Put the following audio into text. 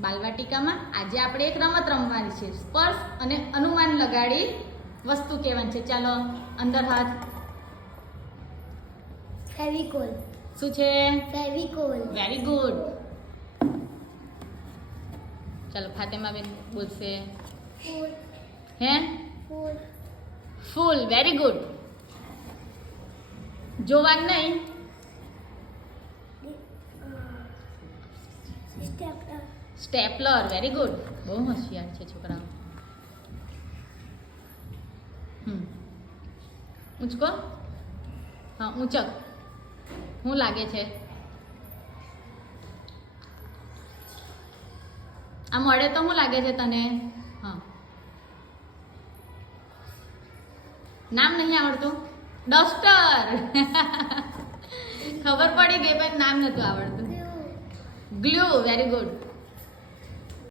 બાલવાટિકામાં આજે આપણે એક રમત રમવાની છે. સ્પર્શ અને અનુમાન લગાડી વસ્તુ કહેવાની છે. ચાલો અંદર હાથ. ફેવિકોલ. શું છે? ફેવિકોલ. Very good. ચાલો ફાતેમાબેન બોલશે. ફૂલ. હે? ફૂલ. ફૂલ. Very good. જોવાનું નહીં. સ્ટેપલર. સ્ટેપલર. Very good. બહુ હોશિયાર છે છોકરાઓ. ઊંચકો. હા ઊંચક. શું લાગે છે? આ મળે તો શું લાગે છે તને? હા નામ નહીં આવડતું? ડસ્ટર. ખબર પડી ગઈ પણ નામ નતું આવડતું. ગ્લુ. Very good.